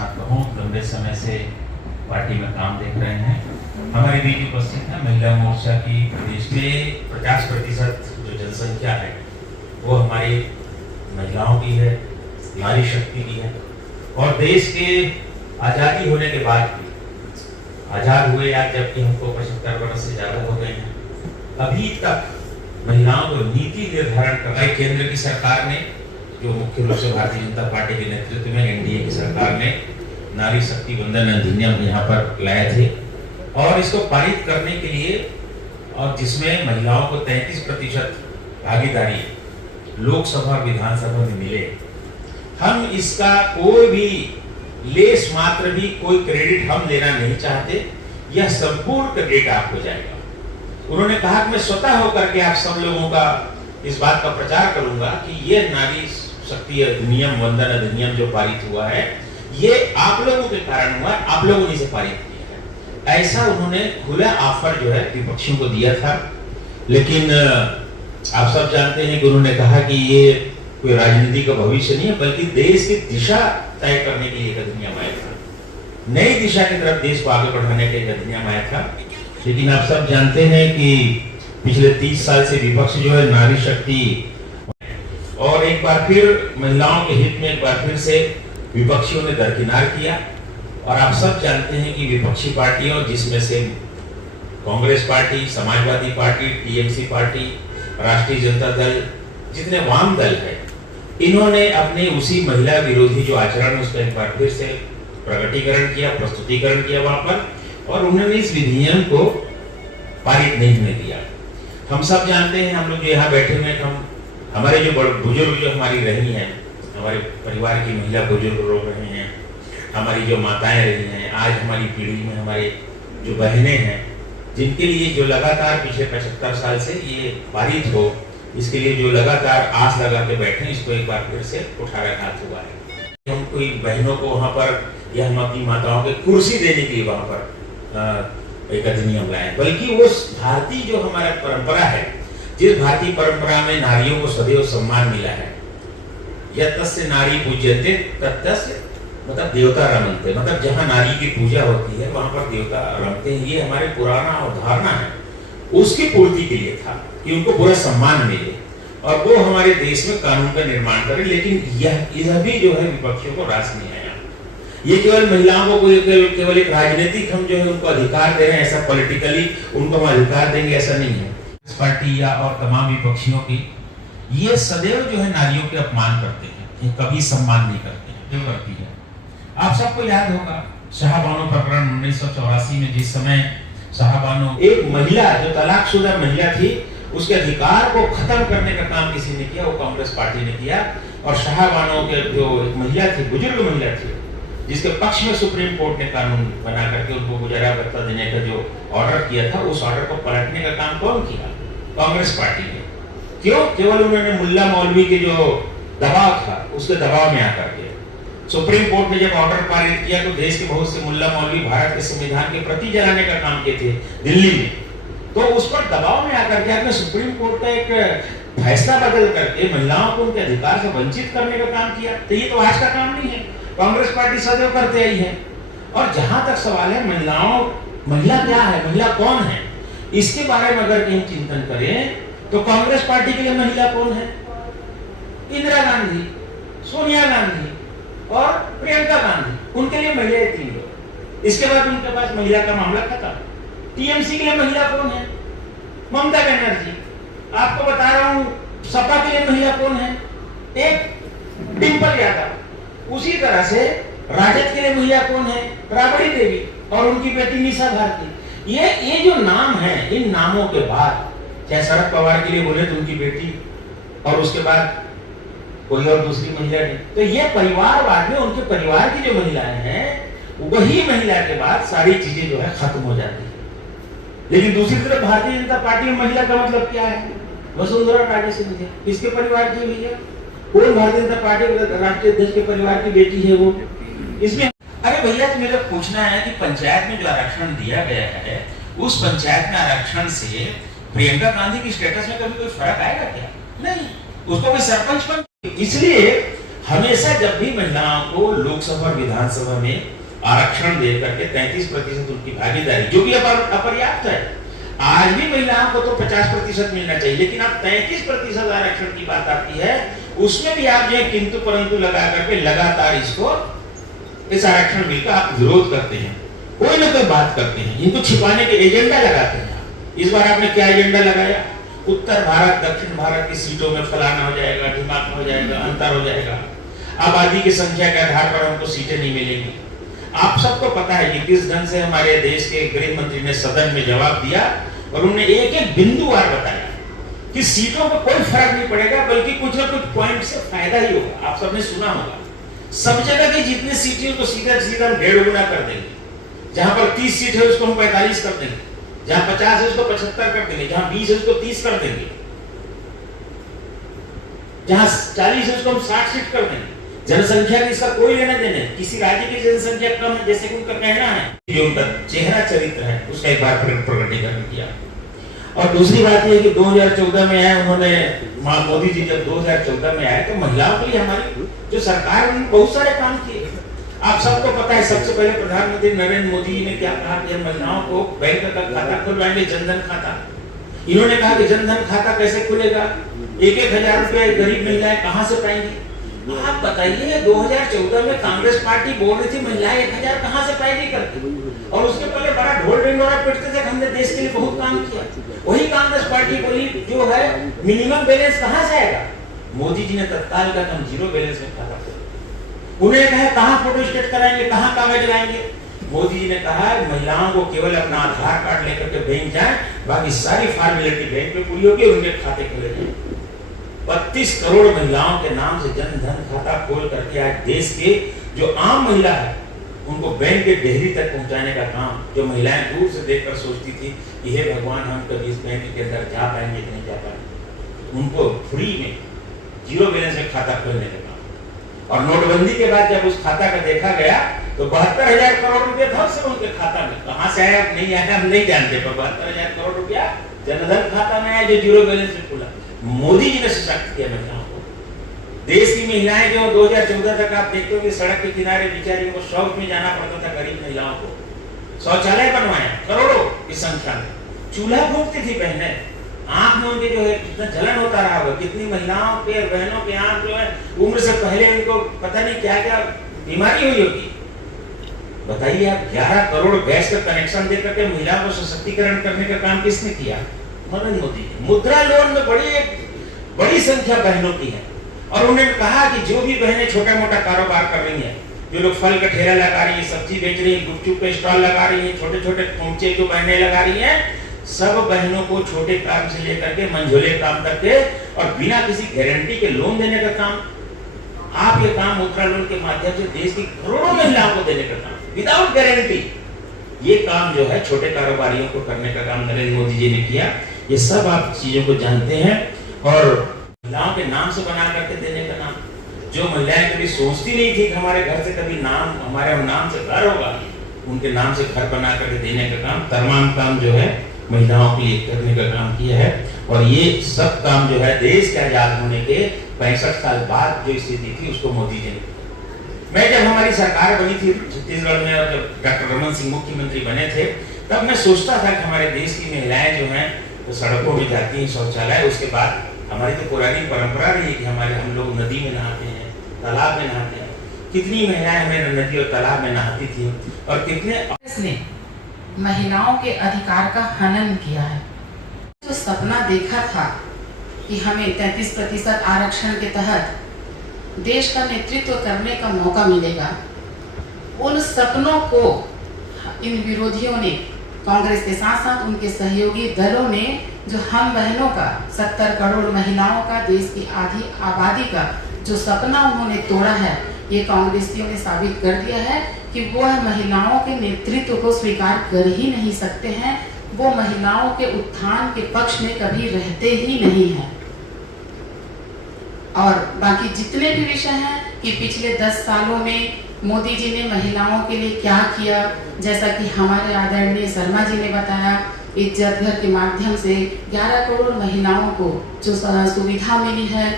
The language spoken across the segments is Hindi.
साथ बहुत लंबे समय से पार्टी में काम देख रहे हैं। हमारे बीच उपस्थित है महिला मोर्चा की प्रदेश में 50% जो जनसंख्या है वो हमारी महिलाओं की है, नारी शक्ति की है। और देश के आज़ादी होने के बाद भी, आज़ाद हुए आज जबकि हमको 75 वर्ष से ज़्यादा हो गए हैं, अभी तक महिलाओं को नीति निर्धारण करना केंद्र की सरकार ने, जो मुख्य रूप से भारतीय जनता पार्टी के नेतृत्व में एनडीए की सरकार ने नारी शक्ति वंदन अधिनियम यहाँ पर लाए थे और इसको पारित करने के लिए, और जिसमें महिलाओं को 33% भागीदारी लोकसभा विधानसभा में मिले, हम इसका कोई भी लेस मात्र भी कोई क्रेडिट हम लेना नहीं चाहते। यह संपूर्ण क्रेडिट आपको जाएगा। उन्होंने कहा कि मैं स्वतः होकर के आप सब लोगों का इस बात का प्रचार करूंगा कि ये नारी शक्ति अधिनियम वंदन अधिनियम जो पारित हुआ है ये आप लोगों के कारण हुआ, आप लोगों ने इसे पारित किया है। ऐसा उन्होंने खुला ऑफर जो है विपक्षियों को दिया था। लेकिन आप सब जानते हैं कि उन्होंने कहा कि ये कोई राजनीति का भविष्य नहीं है, बल्कि देश की दिशा तय करने के लिए एक अधिनियम आया था। नई दिशा की तरफ देश को आगे बढ़ाने के एक अधिनियम आया था। लेकिन आप सब जानते हैं कि पिछले 30 साल से विपक्ष जो है नारी शक्ति, और एक बार फिर महिलाओं के हित में एक बार फिर से विपक्षियों ने दरकिनार किया। और आप सब जानते हैं कि विपक्षी पार्टियों, जिसमें से Congress party, Samajwadi party, TMC party, राष्ट्रीय जनता दल, जितने वाम दल है, इन्होंने अपने उसी महिला विरोधी जो आचरण उसका एक बार फिर से प्रकटीकरण किया, प्रस्तुतिकरण किया वहां पर, और उन्होंने इस विधिनियम को पारित नहीं होने दिया। हम सब जानते हैं, हम लोग यहाँ बैठे हुए, हम हमारे जो बुजुर्ग जो हमारी रही हैं, हमारे परिवार की महिला बुजुर्ग लोग रहे हैं, हमारी जो माताएं रही हैं, आज हमारी पीढ़ी में हमारे जो बहनें हैं, जिनके लिए जो लगातार पिछले 75 साल से ये पारित हो, इसके लिए जो लगातार आस लगा के बैठे, इसको एक बार फिर से कुठाराघात हुआ है। हम कोई बहनों को वहाँ पर या हम अपनी माताओं के कुर्सी देने के लिए वहाँ पर एक अधिनियम लाए, बल्कि वो भारतीय जो हमारा परंपरा है, जिस भारतीय परंपरा में नारियों को सदैव सम्मान मिला है, यतस्य नारी पूज्यते ततस्य, मतलब देवता रमन्ते, मतलब जहाँ नारी की पूजा होती है वहां पर देवता रमते हैं। ये हमारे पुराना अवधारणा है, उसकी पूर्ति के लिए था कि उनको पूरा सम्मान मिले और वो हमारे देश में कानून का निर्माण करे। लेकिन यह भी जो है विपक्षियों को रास नहीं आया। ये केवल महिलाओं को केवल एक राजनीतिक हम जो है उनको अधिकार दे रहे हैं, ऐसा पॉलिटिकली उनको हम अधिकार देंगे, ऐसा नहीं है। इस पार्टी या और तमाम विपक्षियों की ये सदैव जो है नारियों के अपमान करते हैं, ये कभी सम्मान नहीं करते हैं। क्यों करती है? आप सबको याद होगा शाहबानो प्रकरण 1984 में, जिस समय शाहबानो एक महिला जो तलाकशुदा महिला थी, उसके अधिकार को खत्म करने का काम किसी ने किया, वो कांग्रेस पार्टी ने किया। और शाहबानो के जो एक महिला थी, बुजुर्ग महिला थी, जिसके पक्ष में सुप्रीम कोर्ट ने कानून बना करके उनको गुजारा भत्ता देने का जो ऑर्डर किया था, उस ऑर्डर को पलटने का काम कौन किया? कांग्रेस पार्टी ने। क्यों? केवल उन्होंने मुल्ला मौलवी के जो दबाव था, उसके दबाव में आकर के सुप्रीम कोर्ट ने जब ऑर्डर पारित किया तो देश के बहुत से मुल्ला मौलवी भारत के संविधान के प्रति जलाने का काम किए थे दिल्ली में, तो उस पर दबाव में आकर के आपने सुप्रीम कोर्ट का एक फैसला बदल करके महिलाओं को उनके अधिकार से वंचित करने का काम किया। तो ये तो आज का काम नहीं है, कांग्रेस पार्टी सदैव करते आई है। और जहां तक सवाल है महिला क्या है, महिला कौन है, इसके बारे में अगर कहीं चिंतन करें तो कांग्रेस पार्टी के लिए महिला कौन है? इंदिरा गांधी, सोनिया गांधी और प्रियंका गांधी, उनके लिए महिला 3 लोग। इसके बाद उनके पास महिला का मामला खत्म। टीएमसी के लिए महिला कौन है? ममता बनर्जी। आपको बता रहा हूं सपा के लिए महिला कौन है? एक डिंपल यादव। उसी तरह से राजद के लिए महिला कौन है? राबड़ी देवी और उनकी बेटी निशा भारती। ये जो नाम है, इन नामों के बाद चाहे शरद पवार के लिए बोले तो उनकी बेटी, और उसके बाद कोई और दूसरी महिला नहीं। तो ये परिवारवाद में उनके परिवार की जो महिलाएं हैं, वही महिला के बाद सारी चीजें जो है खत्म हो जाती है। लेकिन दूसरी तरफ भारतीय जनता पार्टी में महिला का मतलब क्या है? वसुंधरा राजे सिंधिया किसके परिवार की भैया? कौन भारतीय जनता पार्टी राष्ट्रीय अध्यक्ष के परिवार की बेटी है वो? इसमें अरे भैया मेरे पूछना है कि पंचायत में जो आरक्षण दिया गया है, उस पंचायत में आरक्षण से प्रियंका गांधी की स्टेटस में कभी कोई फर्क आएगा क्या? नहीं, उसको कोई सरपंच बन। इसलिए हमेशा जब भी महिलाओं को लोकसभा और विधानसभा में आरक्षण दे करके 33% उनकी भागीदारी, जो कि अपर्याप्त है। आज भी महिलाओं को तो 50% मिलना चाहिए, लेकिन अब 33% आरक्षण की बात आती है, उसमें भी आप जो है किंतु परंतु लगा करके लगातार इस आरक्षण बिल का आप विरोध करते हैं, कोई ना कोई बात करते हैं, इनको छिपाने के एजेंडा लगाते हैं। इस बार आपने क्या एजेंडा लगाया? उत्तर भारत दक्षिण भारत की सीटों में फलाना हो जाएगा, ढिमाका हो जाएगा, अंतर हो जाएगा, आबादी की संख्या के आधार पर हमको सीटें नहीं मिलेंगी। आप सबको पता है कि किस ढंग से हमारे देश के गृह मंत्री ने सदन में जवाब दिया और उन्होंने एक एक बिंदुवार बताया कि सीटों को कोई फर्क नहीं पड़ेगा, बल्कि कुछ ना कुछ पॉइंट से फायदा ही होगा। आप सबने सुना होगा, सब जगह की जितनी सीटें को सीधा सीधा हम 1.5 गुना कर देंगे। जहां पर 30 सीट है उसको हम 45 कर देंगे, जहां 50 है उसको 75 कर देंगे, जहां 20 है उसको 30 कर देंगे, जहां 40 है उसको हम 60 सीट कर देंगे। जनसंख्या का इसका कोई लेना देना नहीं। किसी राज्य की जनसंख्या कम है, जैसे कि उनका कहना है, जो उनका चेहरा चरित्र है, उसका एक बार प्रकटीकरण किया। और दूसरी बात यह कि 2014 में आए उन्होंने, मोदी जी जब 2014 में आए तो महिलाओं के लिए हमारी जो सरकार ने बहुत सारे काम किए। आप सबको पता है, सबसे पहले प्रधानमंत्री नरेंद्र मोदी जी ने क्या कहा कि हम महिलाओं को बैंक का खाता खुलवाएंगे, जनधन खाता। इन्होंने कहा कि जनधन खाता कैसे खुलेगा, 1,000 रुपए गरीब महिलाएं कहां से पाएंगी? आप बताइए, 2014 में कांग्रेस पार्टी बोल रही थी महिलाएं 1,000 कहां से पाएगी करके, और उसके पहले बड़ा ढोल ढिंडोरा पीटते थे, हमने देश के लिए बहुत काम किया। वही कांग्रेस पार्टी बोली जो है मिनिमम बैलेंस कहां से आएगा? मोदी जी ने तत्काल का हम 0 बैलेंस में खाता खोला। उन्हें कहा कहां फोटो स्टेट कराएंगे, कहां कागज लाएंगे? मोदी जी ने कहा महिलाओं को केवल अपना आधार कार्ड लेकर के बैंक जाए, बाकी सारी फॉर्मेलिटी बैंक में पूरी होगी, उनके खाते खुले जाएंगे। 32 करोड़ महिलाओं के नाम से जन धन खाता खोल करके आज देश के जो आम महिला है उनको बैंक के डेहरी तक पहुंचाने का काम, जो महिलाएं दूर से देखकर सोचती थी कि हे भगवान हम कभी इस बैंक के अंदर जा पाएंगे कि नहीं जा पाएंगे, उनको फ्री में 0 बैलेंस में खाता खोलने का काम। और नोटबंदी के बाद जब उस खाता का देखा गया तो 72,000 करोड़ रुपया था उस समय उनके खाता में। कहां से आया नहीं आया हम नहीं जानते, पर 72,000 करोड़ रुपया जनधन खाता में आया जो 0 बैलेंस में खुला। मोदी जी ने सशक्त किया महिलाओं को। देश की महिलाएं जो 2014 तक आप देखते हो कि सड़क के किनारे बेचारी को शौच में जाना पड़ता था, गरीब महिलाओं को शौचालय बनवाया करोड़ों की संख्या में, चूल्हा फूंकती थी बहनें, आंख में उनके जो है कितना जलन होता रहा होगा, कितनी महिलाओं के बहनों के आंख जो है उम्र से पहले उनको पता नहीं क्या क्या बीमारी हुई होगी। बताइए आप, 11 करोड़ गैस का कनेक्शन देकर के महिलाओं को सशक्तिकरण करने का काम किसने किया? नरेंद्र मोदी। मुद्रा लोन में बड़ी संख्या बहनों की है, और उन्होंने कहा कि जो भी बहनें छोटा मोटा कारोबार कर रही हैं, जो लोग फल का ठेला लगा रही है, सब्जी बेच रही है, गुपचुप के स्टॉल लगा रही है, छोटे छोटे पहुंचे जो बहनें लगा रही हैं, सब बहनों को छोटे काम से लेकर के मंझोले काम तक के और बिना किसी गारंटी के लोन देने का काम, आप ये काम मुद्रा लोन के माध्यम से देश की करोड़ों महिलाओं को देने का काम विदाउट गारंटी, ये काम जो है छोटे कारोबारियों को करने का काम नरेंद्र मोदी जी ने किया। ये सब आप चीजों को जानते हैं। और महिलाओं के नाम से बना करके देने का नाम, जो महिलाएं कभी सोचती नहीं थी कि हमारे घर से कभी नाम, हमारे नाम से घर होगा, उनके नाम से घर बना करके देने का काम, तमाम काम जो है महिलाओं के लिए करने का काम किया है। और ये सब काम जो है देश के आजाद होने के 65 साल बाद जो स्थिति थी उसको मोदी जी ने। मैं जब हमारी सरकार बनी थी छत्तीसगढ़ में, और जब डॉक्टर रमन सिंह मुख्यमंत्री बने थे, तब मैं सोचता था कि हमारे देश की महिलाएं जो हैं तो सड़कों में जाती हैं शौचालय, उसके बाद हमारी तो पुरानी परंपरा रही कि हम लोग नदी में नहाते हैं, तालाब में नहाते हैं। कितनी महिलाएं हमें नदी और तालाब में नहाती थी, और कितने महिलाओं के अधिकार का हनन किया है। जो सपना देखा था कि हमें 33% आरक्षण के तहत देश का नेतृत्व करने का मौका मिलेगा, उन सपनों को इन विरोधियों ने, कांग्रेस के साथ साथ उनके सहयोगी दलों ने, जो हम बहनों का 70 करोड़ महिलाओं का, देश की आधी आबादी का जो सपना उन्होंने तोड़ा है, ये कांग्रेसियों ने साबित कर दिया है कि वह महिलाओं के नेतृत्व को स्वीकार कर ही नहीं सकते हैं, वो महिलाओं के उत्थान के पक्ष में कभी रहते ही नहीं हैं। और बाकी जितने भी विषय हैं कि पिछले 10 सालों में मोदी जी ने महिलाओं के लिए क्या किया, जैसा कि हमारे आदरणीय शर्मा जी ने बताया, इज्जत घर के माध्यम से 11 करोड़ महिलाओं को जो सुविधा मिली है,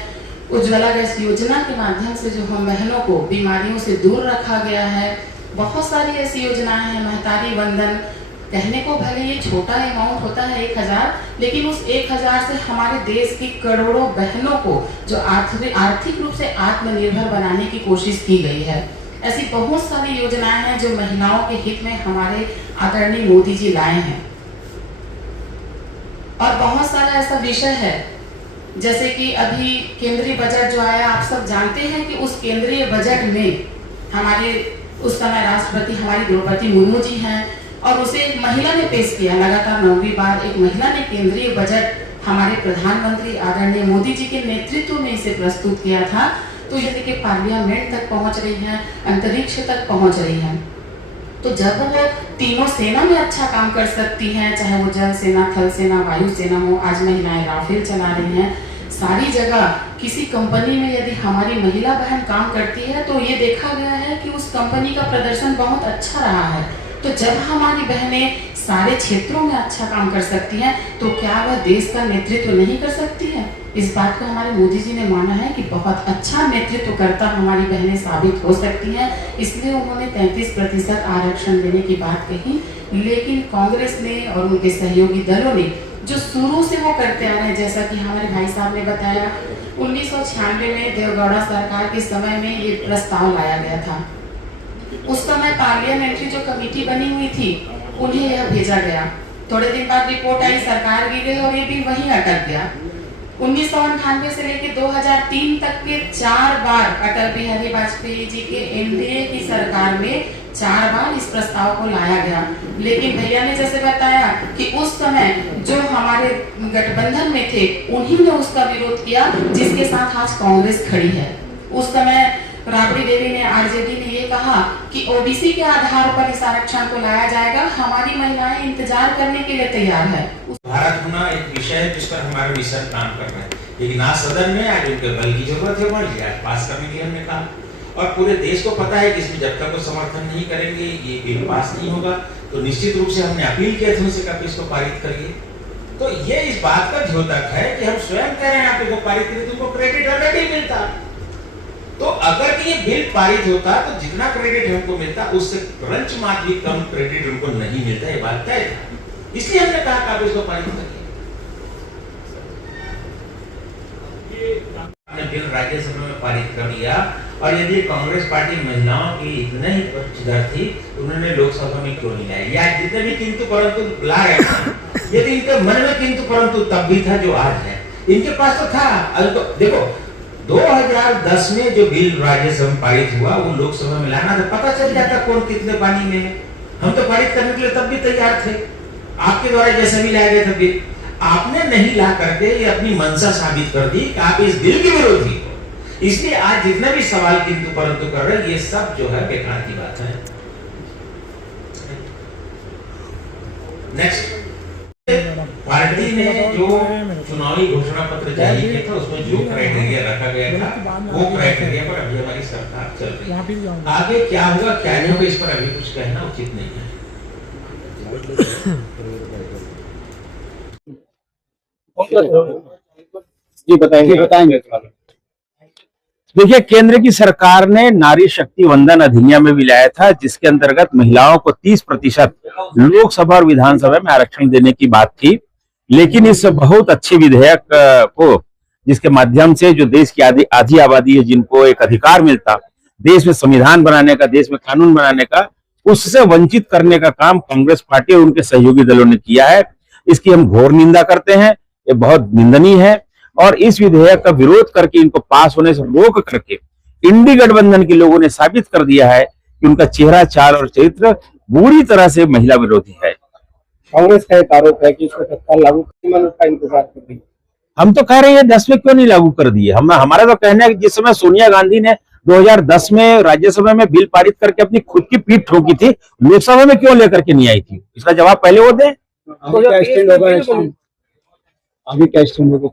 उज्ज्वला गैस योजना के माध्यम से जो हम बहनों को बीमारियों से दूर रखा गया है। बहुत सारी ऐसी योजनाएं हैं, महतारी वंदन, कहने को भले ये छोटा अमाउंट होता है 1000, लेकिन उस 1000 से हमारे देश की करोड़ों बहनों को जो आर्थिक रूप से आत्मनिर्भर बनाने की कोशिश की गई है। ऐसी बहुत सारी योजनाएं हैं जो महिलाओं के हित में हमारे आदरणीय मोदी जी लाए हैं। और बहुत सारा ऐसा विषय है, जैसे कि अभी केंद्रीय बजट जो आया, आप सब जानते हैं कि उस केंद्रीय बजट में हमारे उस समय राष्ट्रपति हमारी द्रौपदी मुर्मू जी हैं, और उसे एक महिला ने पेश किया। लगातार 9वीं बार एक महिला ने केंद्रीय बजट हमारे प्रधानमंत्री आदरणीय मोदी जी के नेतृत्व में इसे प्रस्तुत किया था। तो ये देखिए पार्लियामेंट तक पहुंच रही है, अंतरिक्ष तक पहुंच रही है। तो जब वो तीनों सेना में अच्छा काम कर सकती हैं, चाहे वो जल सेना, थल सेना, वायु सेना हो, आज महिलाएं राफेल चला रही हैं, सारी जगह किसी कंपनी में यदि हमारी महिला बहन काम करती है तो ये देखा गया है कि उस कंपनी का प्रदर्शन बहुत अच्छा रहा है। तो जब हमारी बहनें सारे क्षेत्रों में अच्छा काम कर सकती हैं तो क्या वह देश का नेतृत्व नहीं कर सकती है? इस बात को हमारे मोदी जी ने माना है कि बहुत अच्छा नेतृत्व करता हमारी बहनें साबित हो सकती हैं, इसलिए उन्होंने 33% आरक्षण देने की बात कही। लेकिन कांग्रेस ने और उनके सहयोगी दलों ने जो शुरू से वो करते आ रहे हैं, जैसा कि हमारे भाई साहब ने बताया, 1996 में देवगौड़ा सरकार के समय में ये प्रस्ताव लाया गया था। उस समय पार्लियामेंट्री जो कमेटी बनी हुई थी उन्हें यह भेजा गया। थोड़े दिन बाद रिपोर्ट आई, सरकार गिर गई और ये भी वहीं अटक गया। 1998 से लेकर 2003 तक के 4 बार अटल बिहारी वाजपेयी जी के एनडीए की सरकार में 4 बार इस प्रस्ताव को लाया गया। लेकिन भैया ने जैसे बताया कि उस समय जो हमारे गठबंधन में थे उन्हीं ने उसका विरोध किया, जिसके साथ आज कांग्रेस खड़ी है। उस समय राबड़ी देवी ने, आरजेडी ने ये कहा कि ओबीसी के आधार पर इस आरक्षण को लाया जाएगा। हमारी महिलाएं इंतजार करने के लिए तैयार है। भारत होना एक विषय है जिस पर हमारे मिशन काम कर रहे हैं, लेकिन आज सदन में आज उनके बल की जरूरत है, बढ़ गया पास करने के लिए हमने कहा। और पूरे देश को पता है कि इसमें जब तक वो समर्थन नहीं करेंगे ये बिल पास नहीं होगा। तो निश्चित रूप से हमने अपील किया था उनसे कि इसको पारित करिए। तो ये इस बात का द्योतक है कि हम स्वयं कह रहे हैं आप इसको पारित करिए, तुमको क्रेडिट ऑलरेडी मिलता। तो अगर ये बिल पारित होता तो जितना क्रेडिट हमको मिलता उससे क्रंच मात्र भी कम क्रेडिट उनको नहीं मिलता, ये बात तय था। इसलिए हमने कहा कि आप इसको पारित करिए। हमने बिल राज्यसभा में पारित कर दिया, और यदि कांग्रेस पार्टी महिलाओं की इतने ही पक्षधर थी उन्होंने लोकसभा में क्यों नहीं लाया? या जितने भी किंतु परंतु ला रहे हैं, यदि इनके मन में किंतु परंतु तब भी था जो आज है, इनके पास तो था। तो देखो 2010 में जो बिल राज्यसभा में पारित हुआ वो लोकसभा में लाना था, पता चल जाता कौन कितने पानी में है। हम तो पारित करने के लिए तब भी तैयार थे, आपके द्वारा जैसे भी लाया गया था बिल। आपने नहीं ला करके ये अपनी मंशा साबित कर दी कि आप इस बिल के विरोधी हो। इसलिए आज जितने भी सवाल किंतु परंतु कर रहे हैं ये सब जो है बेकार की बात है। नेक्स्ट, पार्टी ने जो चुनावी घोषणा पत्र जारी किया था उसमें जो क्राइटेरिया रखा गया था वो क्राइटेरिया पर अभी हमारी सरकार चल रही है। आगे क्या होगा क्या नहीं होगा इस पर अभी कुछ कहना उचित नहीं है। जी बताएंगे। देखिए, केंद्र की सरकार ने नारी शक्ति वंदन अधिनियम में भी लाया था, जिसके अंतर्गत महिलाओं को 30% लोकसभा और विधानसभा में आरक्षण देने की बात थी। लेकिन इस बहुत अच्छे विधेयक को, जिसके माध्यम से जो देश की आधी आबादी है जिनको एक अधिकार मिलता देश में संविधान बनाने का, देश में कानून बनाने का, उससे वंचित करने का काम कांग्रेस पार्टी और उनके सहयोगी दलों ने किया है। इसकी हम घोर निंदा करते हैं, ये बहुत निंदनीय है। और इस विधेयक का विरोध करके, इनको पास होने से रोक करके इंडी गठबंधन के लोगों ने साबित कर दिया है कि उनका चेहरा, चाल और चरित्र बुरी तरह से महिला विरोधी है। कांग्रेस का एक आरोप है कि इसको तत्काल लागू करने का इंतजार कर रही है। हम तो कह रहे हैं 10 में क्यों नहीं लागू कर दिए। हमारा तो कहना है कि जिस समय सोनिया गांधी ने 2010 में राज्यसभा में बिल पारित करके अपनी खुद की पीठ ठोकी थी, लोकसभा में क्यों लेकर के नहीं आई थी? इसका जवाब पहले वो दें। अभी क्या स्टैंड होगा?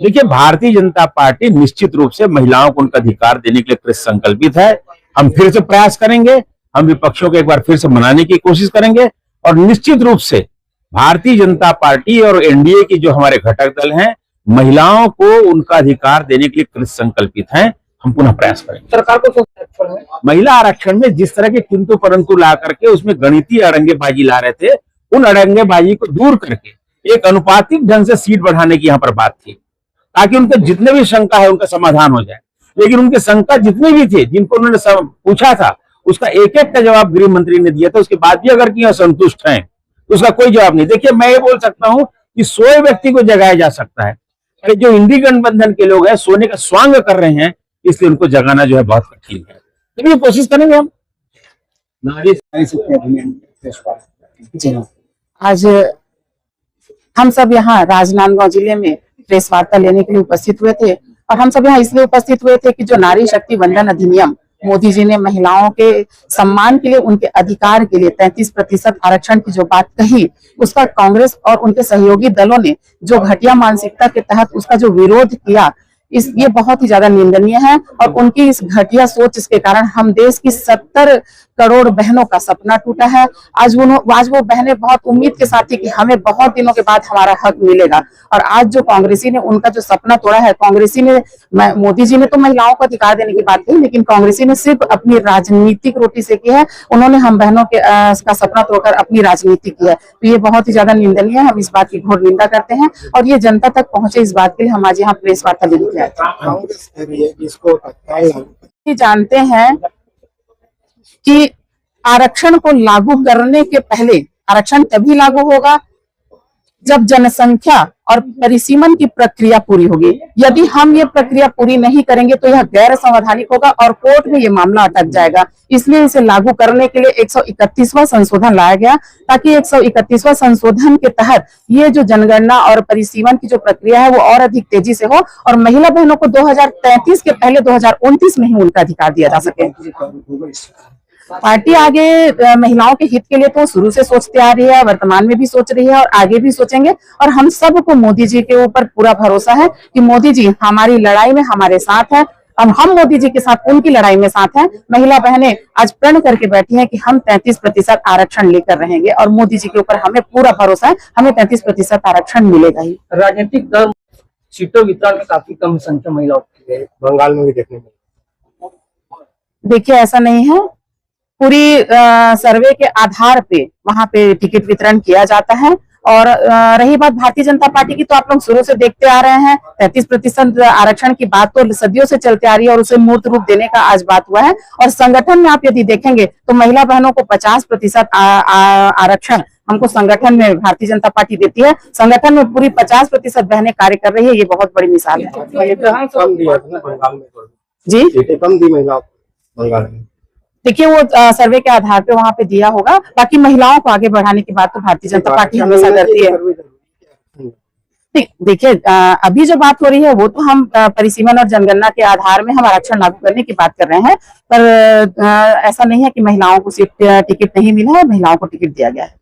देखिए, भारतीय जनता पार्टी निश्चित रूप से महिलाओं को उनका अधिकार देने के लिए कृत संकल्पित है। हम फिर से प्रयास करेंगे, हम विपक्षों को एक बार फिर से मनाने की कोशिश करेंगे, और निश्चित रूप से भारतीय जनता पार्टी और एनडीए की जो हमारे घटक दल हैं महिलाओं को उनका अधिकार देने के लिए कृत संकल्पित हैं। हम पुनः प्रयास करेंगे। सरकार को सोच महिला आरक्षण में जिस तरह के किंतु परंतु ला करके उसमें गणितीय अड़ंगेबाजी ला रहे थे, उन अड़ंगेबाजी को दूर करके एक अनुपातिक ढंग से सीट बढ़ाने की यहाँ पर बात थी, ताकि उनके जितने भी शंका है उनका समाधान हो जाए। लेकिन उनके शंका जितने भी थे, जिनको उन्होंने पूछा था, उसका एक एक का जवाब गृह मंत्री ने दिया था। उसके बाद भी अगर कि असंतुष्ट हैं तो उसका कोई जवाब नहीं। देखिए, मैं ये बोल सकता हूं कि सोए व्यक्ति को जगाया जा सकता है, अरे जो इंडी गठबंधन के लोग हैं सोने का स्वांग कर रहे हैं, इसलिए उनको जगाना जो है बहुत कठिन है। तो ये कोशिश करेंगे हम। नारी शक्ति अधिनियम जी आज हम सब यहाँ राजनांदगांव जिले में प्रेस वार्ता लेने के लिए उपस्थित हुए थे, और हम सब यहाँ इसलिए उपस्थित हुए थे कि जो नारी शक्ति वंदन अधिनियम मोदी जी ने महिलाओं के सम्मान के लिए, उनके अधिकार के लिए 33% आरक्षण की जो बात कही, उसका कांग्रेस और उनके सहयोगी दलों ने जो घटिया मानसिकता के तहत उसका जो विरोध किया, ये बहुत ही ज्यादा निंदनीय है। और उनकी इस घटिया सोच के कारण हम देश की 70 करोड़ बहनों का सपना टूटा है। आज वो बहनें बहुत उम्मीद के साथ थी कि हमें बहुत दिनों के बाद हमारा हक मिलेगा, और आज जो कांग्रेसी ने उनका जो सपना तोड़ा है, कांग्रेसी ने, मोदी जी ने तो महिलाओं को अधिकार देने की बात कही, लेकिन कांग्रेसी ने सिर्फ अपनी राजनीतिक रोटी से की है। उन्होंने हम बहनों के का सपना तोड़कर अपनी राजनीति की है। तो ये बहुत ही ज्यादा निंदनीय है। हम इस बात की घोर निंदा करते हैं, और ये जनता तक पहुंचे, इस बात के लिए हम आज यहाँ प्रेस वार्ता लेने के आए थे। जानते हैं कि आरक्षण को लागू करने के पहले, आरक्षण तभी लागू होगा जब जनसंख्या और परिसीमन की प्रक्रिया पूरी होगी। यदि हम ये प्रक्रिया पूरी नहीं करेंगे तो यह गैर संवैधानिक होगा और कोर्ट में ये मामला अटक जाएगा। इसलिए इसे लागू करने के लिए 131वां संशोधन लाया गया, ताकि 131वां संशोधन के तहत ये जो जनगणना और परिसीमन की जो प्रक्रिया है वो और अधिक तेजी से हो, और महिला बहनों को 2033 के पहले 2029 में ही उनका अधिकार दिया जा सके। पार्टी आगे महिलाओं के हित के लिए तो शुरू से सोचते आ रही है, वर्तमान में भी सोच रही है और आगे भी सोचेंगे। और हम सबको मोदी जी के ऊपर पूरा भरोसा है कि मोदी जी हमारी लड़ाई में हमारे साथ है। अब हम मोदी जी के साथ उनकी लड़ाई में साथ हैं। महिला बहनें आज प्रण करके बैठी हैं कि हम 33% आरक्षण लेकर रहेंगे, और मोदी जी के ऊपर हमें पूरा भरोसा है, हमें 33% आरक्षण मिलेगा ही। राजनीतिक दल सीटों वितरण में काफी कम संख्या महिलाओं की है, बंगाल में भी देखने को। देखिए, ऐसा नहीं है। पूरी सर्वे के आधार पे वहां पे टिकट वितरण किया जाता है। और रही बात भारतीय जनता पार्टी की, तो आप लोग शुरू से देखते आ रहे हैं 33% आरक्षण की बात तो सदियों से चलते आ रही है, और उसे मूर्त रूप देने का आज बात हुआ है। और संगठन में आप यदि देखेंगे तो महिला बहनों को 50% आरक्षण हमको संगठन में भारतीय जनता पार्टी देती है। संगठन में पूरी 50% बहनें कार्य कर रही है, ये बहुत बड़ी मिसाल है। जी कम दी महिलाओं बंगाल में। देखिए, वो सर्वे के आधार पे वहां पे दिया होगा। बाकी महिलाओं को आगे बढ़ाने की बात तो भारतीय जनता पार्टी हमेशा करती है। देखिए, अभी जो बात हो रही है वो तो हम परिसीमन और जनगणना के आधार में हम आरक्षण लागू करने की बात कर रहे हैं, पर ऐसा नहीं है कि महिलाओं को सिर्फ टिकट नहीं मिला है, महिलाओं को टिकट दिया गया है।